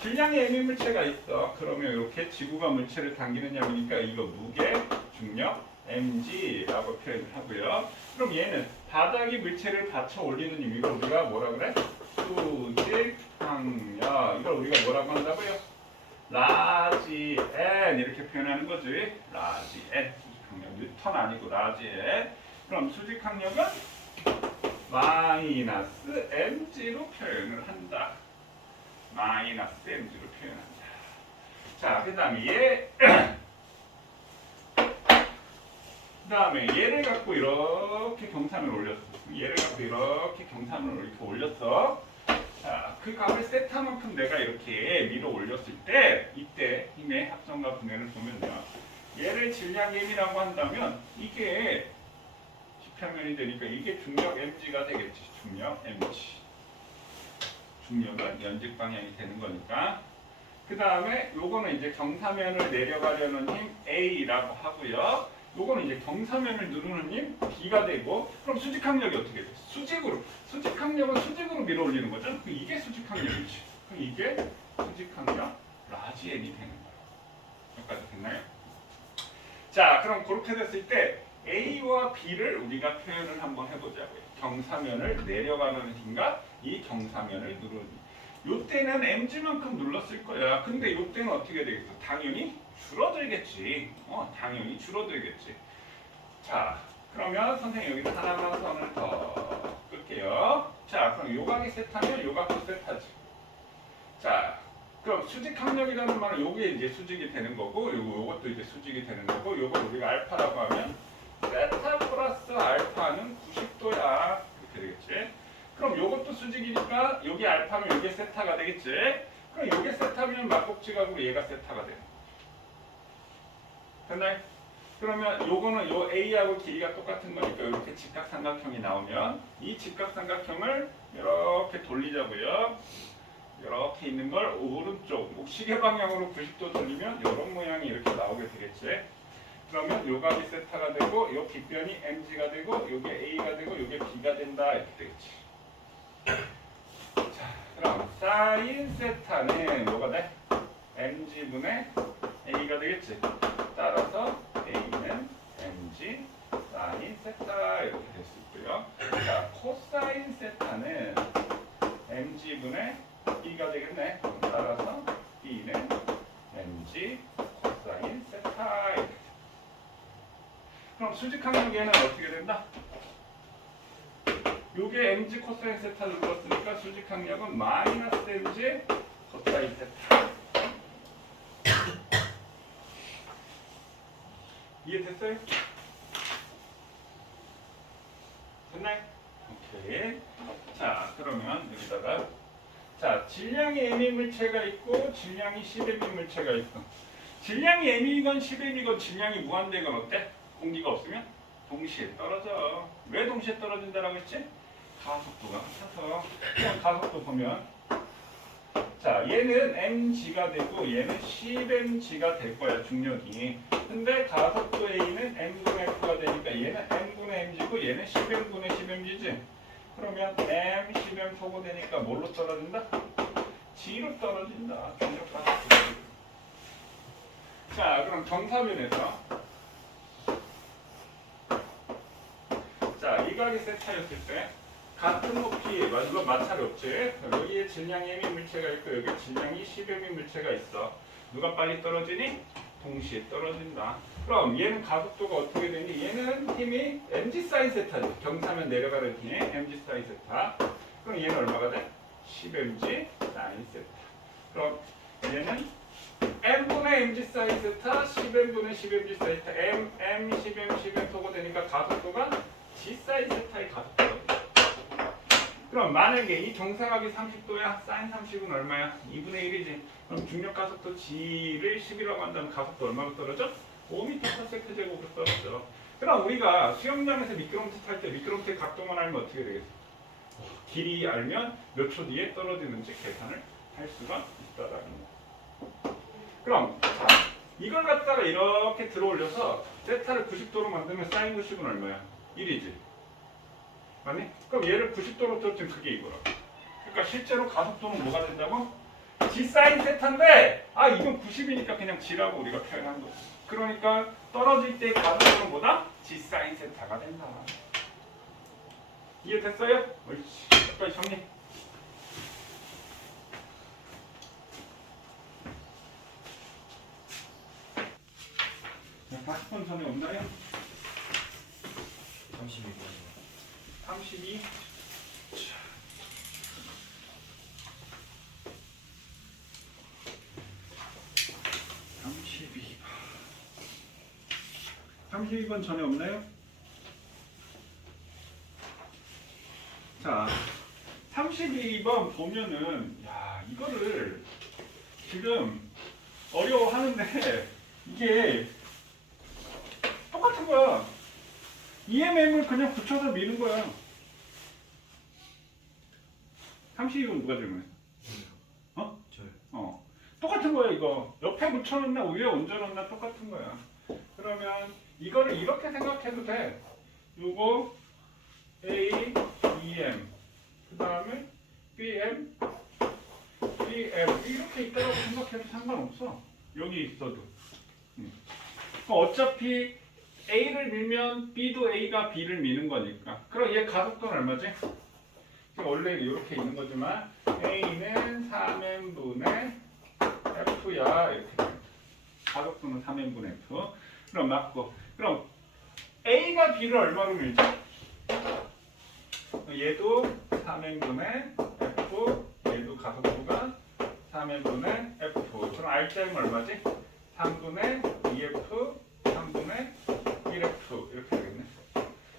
질량의 애미 물체가 있어. 그러면 이렇게 지구가 물체를 당기는 양이니까 이거 무게, 중력, mg라고 표현을 하고요. 그럼 얘는 바닥이 물체를 받쳐 올리는 힘 이걸 우리가 뭐라 그래? 수직 항력 이걸 우리가 뭐라고 한다고요? 라지 n 이렇게 표현하는 거지. 라지 n 수직 항력 뉴턴 아니고 라지 n. 그럼 수직 항력은 마이너스 mg로 표현을 한다. 마이너스 mg로 표현한다. 자, 그 다음에 그 다음에 얘를 갖고 이렇게 경사면을 올렸어. 얘를 갖고 이렇게 경사면을 이렇게 올렸어. 자, 그 값을 세타만큼 내가 이렇게 밀어 올렸을 때 이때 힘의 합성과 분해를 보면요. 얘를 질량 m이라고 한다면 이게 지평면이 되니까 이게 중력 mg가 되겠지. 중력 mg. 중력은 연직 방향이 되는 거니까. 그 다음에 요거는 이제 경사면을 내려가려는 힘 A라고 하고요. 요거는 이제 경사면을 누르는 힘 B가 되고, 그럼 수직항력이 어떻게 돼? 수직항력은 수직으로 밀어 올리는 거죠. 이게 수직항력이지. 그럼 이게 수직항력 라지 N이 되는 거예요. 여기까지 됐나요? 자, 그럼 그렇게 됐을 때 A와 B를 우리가 표현을 한번 해보자고요. 경사면을 내려가는 힘과 이 경사면을 누르는 힘. 요때는 mg만큼 눌렀을 거야. 근데 요때는 어떻게 되겠어? 당연히 줄어들겠지. 당연히 줄어들겠지. 자, 그러면 선생님 여기서 하나만 선을 더 끌게요. 자, 그럼 요각이 세타면 요각도 세타지. 자, 그럼 수직항력이라는 말은 요게 이제 수직이 되는 거고, 요것도 이제 수직이 되는 거고, 요걸 우리가 알파라고 하면 세타 플러스 알파는 90도야. 이렇게 되겠지. 그럼 요것도 수직이니까 여기 알파면 여기 세타가 되겠지. 그럼 요게 세타면 막곡지각으로 얘가 세타가 되는 거죠. 됐나요? 그러면 요거는 요 A하고 길이가 똑같은 거니까 이렇게 직각삼각형이 나오면 이 직각삼각형을 이렇게 돌리자고요. 이렇게 있는 걸 오른쪽 시계 방향으로 90도 돌리면 이런 모양이 이렇게 나오게 되겠지. 그러면 요 값이 세타가 되고 요 빗변이 mg가 되고 요게 a가 되고 요게 b가 된다 이렇게 되겠지. 자, 그럼 사인 세타는 뭐가 돼? mg분의 a가 되겠지. 따라서 a는 mg 사인 세타 이렇게 될 수 있고요. 자, 코사인 세타는 mg분의 b가 되겠네. 따라서 b는 mg 코사인 세타 이렇게. 그럼 수직항력에는 어떻게 된다? 요게 mg 코사인 세타를 물었으니까 수직항력은 마이너스 mg 코사인 세타. 이해됐어요? 됐나요? 오케이. 자, 그러면 여기다가 자, 질량이 m인 물체가 있고 질량이 10m인 물체가 있고 질량이 m이건 10m이건 질량이 무한대건 어때? 공기가 없으면 동시에 떨어져. 왜 동시에 떨어진다라고 했지? 가속도가 같아서. 그냥 가속도 보면 자, 얘는 mg가 되고 얘는 10mg가 될 거야, 중력이. 근데 가속도 a는 m분의 f가 되니까 얘는 m분의 mg고 얘는 10m분의 10mg지. 그러면 m 10m 소거되니까 뭘로 떨어진다? g로 떨어진다. 중력 가속도. 자, 그럼 정사면에서 자, 이 각이 세타였을 때 같은 높이, 이건 마찰이 없지. 여기에 질량이 m인 물체가 있고 여기 질량이 10m인 물체가 있어. 누가 빨리 떨어지니? 동시에 떨어진다. 그럼 얘는 가속도가 어떻게 되니? 얘는 힘이 mg 사인 세타죠. 경사면 내려가는 힘이 mg 사인 세타. 그럼 얘는 얼마가 돼? 10mg 사인 세타. 그럼 얘는 m분의 mg 사인 세타, 10m분의 10mg 사인 세타, m 10m 소거되니까 가속도가 g 사인 세타의 가속도가 돼. 그럼 만약에 이 정사각이 30도야, 사인 30은 얼마야? 2분의 1이지. 그럼 중력 가속도 g를 10이라고 한다면 가속도 얼마로 떨어져? 5m/s 제곱으로 떨어져. 그럼 우리가 수영장에서 미끄럼틀 탈 때 미끄럼틀 각도만 알면 어떻게 되겠어? 길이 알면 몇 초 뒤에 떨어지는지 계산을 할 수가 있다라는 거. 그럼 자, 이걸 갖다가 이렇게 들어 올려서 세타를 90도로 만들면 사인 90은 얼마야? 1이지. 맞니? 그럼 얘를 90도로 떨어뜨리면 그게 이거라. 그러니까 실제로 가속도는 뭐가 된다고? g 사인 세타인데 이건 90이니까 그냥 g라고 우리가 표현한 거지. 그러니까 떨어질 때 가속도는 뭐다? g 사인 세타가 된다. 이해됐어요? 옳지. 빨리 정리. 자, 40분 전에 없나요? 32번. 32. 32번 전에 없나요? 자, 32번 보면은 이거를 지금 어려워하는데 이게 똑같은 거야. EMM을 그냥 붙여서 미는 거야. 32번 누가 질문했어? 저요. 똑같은 거야 이거. 옆에 붙여놓나 위에 얹어놓나 똑같은 거야. 그러면 이거를 이렇게 생각해도 돼. 요거 A, EM 그 다음에 BM, BM 이렇게 있다고 생각해도 상관없어. 여기 있어도. 어차피 A를 밀면 B도 A가 B를 미는 거니까. 그럼 얘 가속도는 얼마지? 지금 원래 이렇게 있는 거지만 A는 3n분의 F야 이렇게 돼. 가속도는 3n분의 F. 그럼 맞고. 그럼 A가 B를 얼마로 밀지? 얘도 3n분의 F, 얘도 가속도가 3n분의 F. 그럼 R자는 얼마지? 3분의 2F, 3분의 1F 이렇게 되겠네.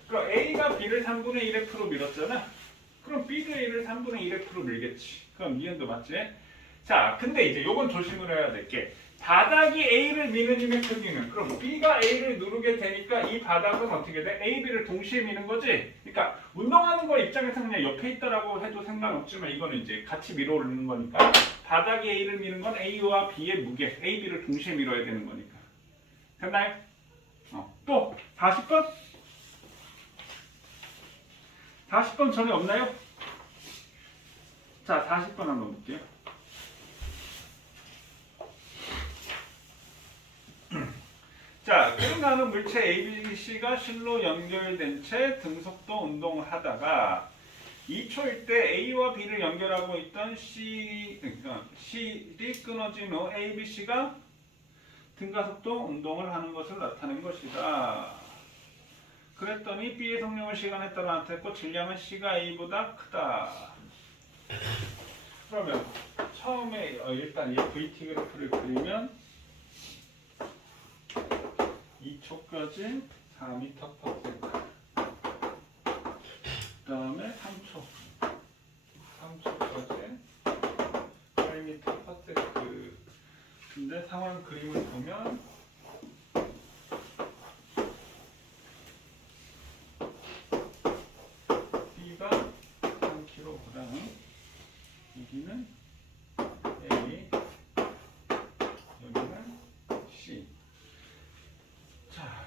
그럼 A가 B를 3분의 1F로 밀었잖아. 그럼 B도 A를 3분의 1F로 밀겠지. 그럼 니은도 맞지? 자, 근데 이제 요건 조심을 해야 될 게 바닥이 A를 미는 힘의 크기는 그럼 B가 A를 누르게 되니까 이 바닥은 어떻게 돼? A, B를 동시에 미는 거지? 그러니까 운동하는 거 입장에서 그냥 옆에 있다라고 해도 상관없지만 이거는 이제 같이 밀어 올리는 거니까 바닥이 A를 미는 건 A와 B의 무게, A, B를 동시에 밀어야 되는 거니까. 됐나요? 또 40번? 40번 전에 없나요? 자, 40번 한번 볼게요. 자, 그림가는 물체 ABC가 실로 연결된 채 등속도 운동을 하다가 2초일 때 A와 B를 연결하고 있던 C이 끊어진 후 ABC가 등가속도 운동을 하는 것을 나타낸 것이다. 그랬더니 B의 성능을 시간에 따라 나타냈고 질량은 C가 A보다 크다. 그러면 처음에 일단 이 VT 그래프를 그리면 2초까지 4m/s 그 다음에 3초까지 8m/s 근데 상황 그림을 보면 B가 3kg 여기는 A 여기는 C. 자,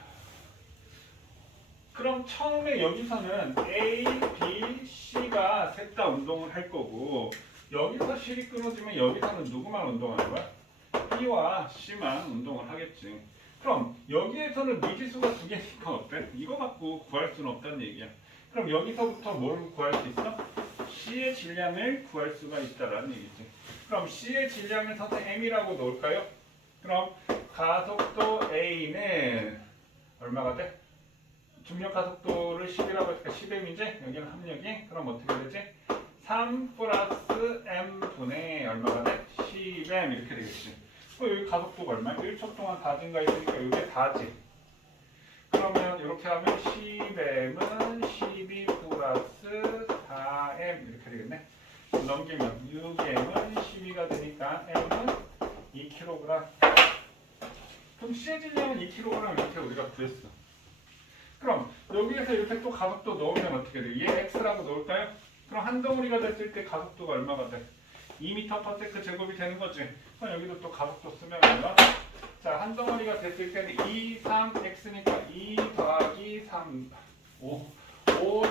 그럼 처음에 여기서는 A, B, C가 셋 다 운동을 할 거고 여기서 C이 끊어지면 여기서는 누구만 운동하는 거야? B와 C만 운동을 하겠지. 그럼 여기에서는 미지수가 두 개니까 어때? 이거 갖고 구할 수는 없다는 얘기야. 그럼 여기서부터 뭘 구할 수 있어? C의 질량을 구할 수가 있다라는 얘기지. 그럼 C의 질량을 선생 M이라고 놓을까요? 그럼 가속도 A는 얼마가 돼? 중력 가속도를 10이라고 했으니까 10m이지? 여기는 합력이? 그럼 어떻게 되지? 3 플러스 M 분의 얼마가 돼? 10M 이렇게 되겠지. 여기 가속도가 얼마야? 1초 동안 다 증가 있으니까 이게 4지. 그러면 이렇게 하면 10M은 12 플러스 4M 이렇게 되겠네. 넘기면 6M은 12가 되니까 M은 2kg. 그럼 C의 질량은 2kg 이렇게 우리가 구했어. 그럼 여기에서 이렇게 또 가속도 넣으면 어떻게 돼? 얘 X라고 넣을까요? 그럼 한 덩어리가 됐을 때 가속도가 얼마가 돼? 2m/s 제곱이 되는 거지. 그럼 여기도 또 가속도 쓰면 얼마? 자, 한 덩어리가 됐을 때는 2, 3, X니까 2 더하기 3, 5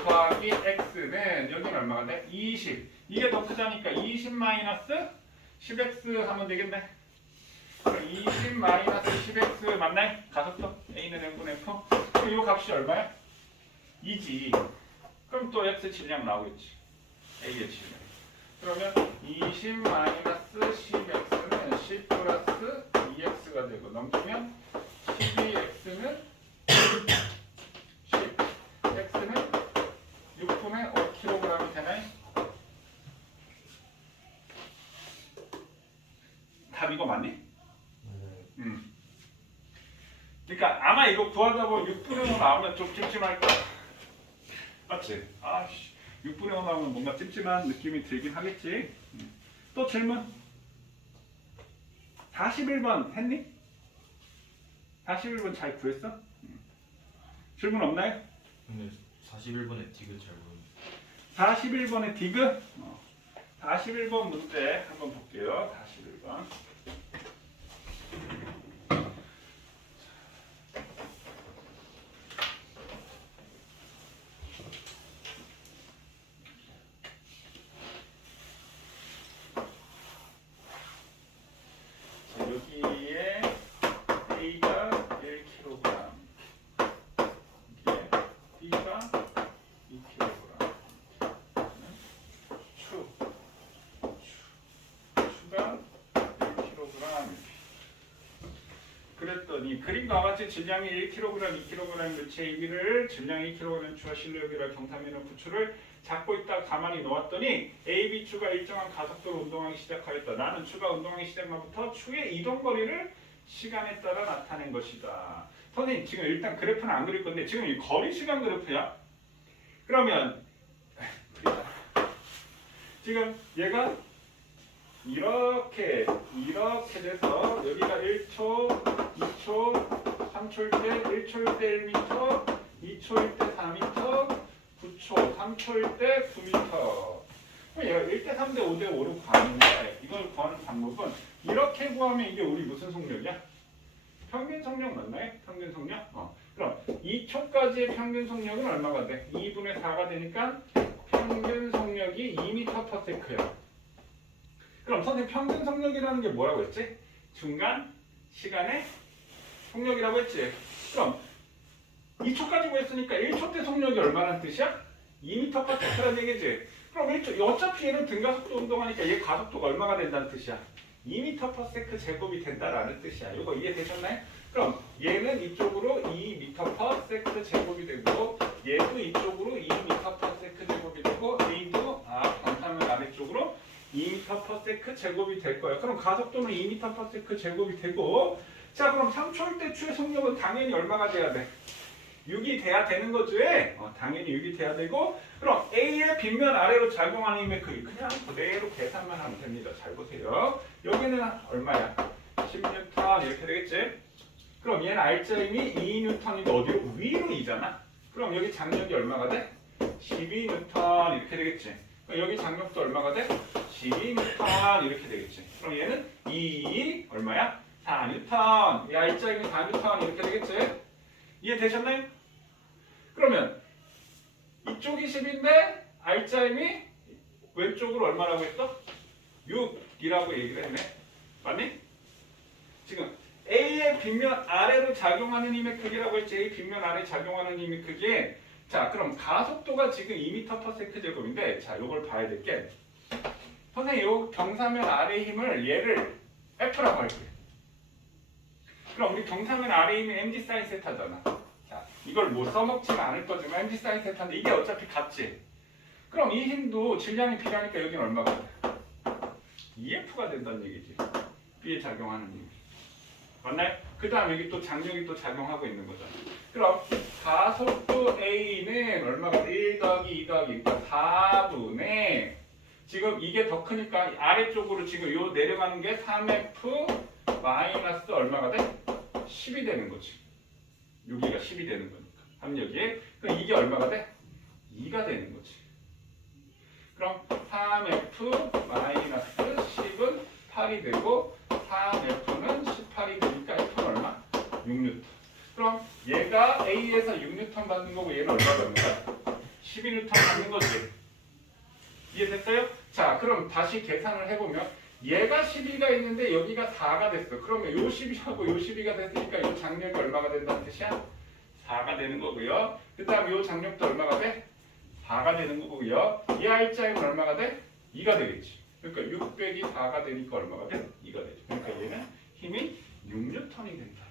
더하기 X는 여기는 얼마가 돼? 20. 이게 더 크다니까 20 마이너스 10X 하면 되겠네. 20 마이너스 10X 맞나요? 가속도 A는 N분의 F. 그럼 이 값이 얼마야? 2지. 그럼 또 X 질량 나오겠지. A의 질량. 그러면 20 마이너스 10X는 10 플러스 2X가 되고 넘기면 12X는 10X는 6분의 5kg이 되나요? 답 이거 맞니? 그러니까 아마 이거 구하다 보면 6분의 5 나오면 좀 찜찜할 거야. 맞지? 아씨 6분의 5 나오면 뭔가 찜찜한 느낌이 들긴 하겠지. 또 질문? 41번 했니? 41번 잘 구했어? 질문 없나요? 근데 41번에 디귿 잘 보이네. 41번의 디귿? 41번 문제 한번 볼게요. 41번. 여기에 A가 1kg, 여기에 B가 2kg. 추가 1kg. 그랬더니 그림과 같이 질량이 1kg, 2kg 물체 AB를 질량 2kg 추와 실내역이라 경사면의 부추를 잡고 있다 가만히 놓았더니 AB 추가 일정한 가속도로 운동하기 시작하였다. 나는 추가 운동하기 시작만부터 추의 이동 거리를 시간에 따라 나타낸 것이다. 선생님 지금 일단 그래프는 안 그릴 건데 지금 이 거리 시간 그래프야. 그러면 지금 얘가 이렇게 돼서 여기가 1초, 2초, 3초일 때 1초일 때 1m, 2초일 때 4m, 9초, 3초일 때 9m. 얘가 1대 3대 5대 5로 구하는데 이걸 구하는 방법은 이렇게 구하면 이게 우리 무슨 속력이야? 평균 속력 맞나요? 평균 속력? 그럼 2초까지의 평균 속력은 얼마가 돼? 2분의 4가 되니까 평균 속력이 2m/s야. 그럼 선생님 평균 속력이라는 게 뭐라고 했지? 중간 시간의 속력이라고 했지. 그럼 2초까지 구했으니까 1초 때 속력이 얼마라는 뜻이야? 2m/s라는 얘기지. 그럼 1초, 어차피 얘는 등가속도 운동하니까 얘 가속도가 얼마가 된다는 뜻이야? 2m/s 제곱이 된다라는 뜻이야. 이거 이해되셨나요? 그럼 얘는 이쪽으로 2m/s 제곱이 되고 얘도 이쪽으로 2m/s 제곱이 되고 A도 방사면 아래쪽으로 2m/s 제곱이 될 거예요. 그럼 가속도는 2m/s 제곱이 되고 자 그럼 3초일 때 추의 속력은 당연히 얼마가 돼야 돼? 6이 돼야 되는 거지. 당연히 6이 돼야 되고 그럼 A의 빗면 아래로 작용하는 힘의 크기 그냥 그대로 계산만 하면 됩니다. 잘 보세요. 여기는 얼마야? 10N 이렇게 되겠지. 그럼 얘는 R자임이 2N인데 어디로? 위로 이잖아. 그럼 여기 장력이 얼마가 돼? 12N 이렇게 되겠지. 그럼 여기 장력도 얼마가 돼? 12N 이렇게 되겠지. 그럼 얘는 2 얼마야? 4N. 이 R자임이 4N 이렇게 되겠지. 이해되셨나요? 그러면 이쪽이 10인데 R자임이 왼쪽으로 얼마라고 했어? 6이라고 얘기를 했네. 맞니? 지금 A의 빗면 아래로 작용하는 힘의 크기라고 했지. A 빗면 아래 작용하는 힘의 크기. 자 그럼 가속도가 지금 2m/s 제곱인데 자 요걸 봐야 될 게 선생님 요 경사면 아래 힘을 얘를 F라고 할게. 그럼 우리 경사면 아래 힘이 mg sin 세타잖아. 자 이걸 못 써먹지는 않을 거지만 mg sin 세타인데 이게 어차피 같지. 그럼 이 힘도 질량이 필요하니까 여기는 얼마가 돼? EF가 된다는 얘기지. B에 작용하는 힘이. 맞나요? 그 다음 여기 또 장력이 또 작용하고 있는 거잖아. 그럼 가속도 A는 얼마가 돼? 1 더하기 2 더하기 그러니까 4분의 지금 이게 더 크니까 아래쪽으로 지금 요 내려가는 게 3F 마이너스 얼마가 돼? 10이 되는 거지. 여기가 10이 되는 거니까. 합력이. 그럼 이게 얼마가 돼? 2가 되는 거지. 그럼 3F 마이너스 10은 8이 되고 3F는 18이 되니까 F는 얼마? 6N. 그럼 얘가 A에서 6N 받는 거고 얘는 얼마 받는 거야? 12N 받는 거지. 이해됐어요? 자 그럼 다시 계산을 해보면 얘가 12가 있는데 여기가 4가 됐어. 그러면 요 12하고 요 12가 됐으니까 요 장력이 얼마가 된다는 뜻이야? 4가 되는 거고요. 그 다음 요 장력도 얼마가 돼? 4가 되는 거고요. 이 R자임은 얼마가 돼? 2가 되겠지. 그러니까 6 빼기 4가 되니까 얼마가 돼? 2가 되죠. 그러니까 얘는 힘이 6N이 된다.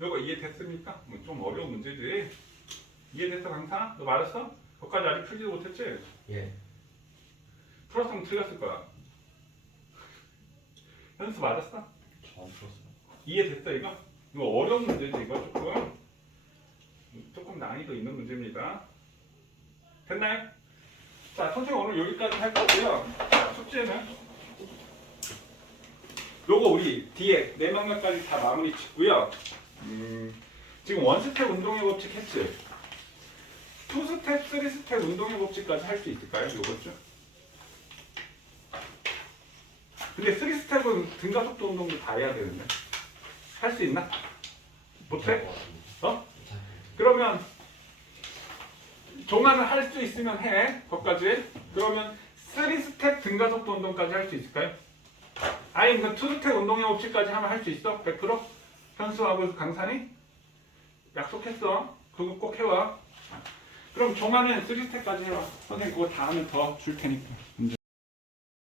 이거 이해됐습니까? 좀 어려운 문제지. 이해됐어 강사? 너 말했어? 거기까지 아직 풀지도 못했지? 예. 풀었으면 틀렸을 거야. 현수 맞았어? 처음 풀었어요. 이해됐어 이거? 이거 어려운 문제지 이거 조금 난이도 있는 문제입니다. 됐나요? 자 선생님 오늘 여기까지 할 거고요. 자, 숙제는 요거 우리 뒤에 4명까지 다 마무리 짓고요. 지금 원스텝 운동의 법칙 했지? 2스텝, 3스텝 운동의 법칙까지 할 수 있을까요? 요거죠? 근데 3스텝은 등가속도 운동도 다 해야 되는데 할 수 있나? 못해? 그러면 종아는 할 수 있으면 해. 거기까지. 그러면 3스텝 등가속도 운동까지 할 수 있을까요? 아니 그 2스텝 운동의 법칙까지 하면 할 수 있어? 100%? 현수하고 강산이? 약속했어. 그거 꼭 해와. 그럼 종아는 3스텝까지 해와. 선생님 그거 다 하면 더 줄 테니까.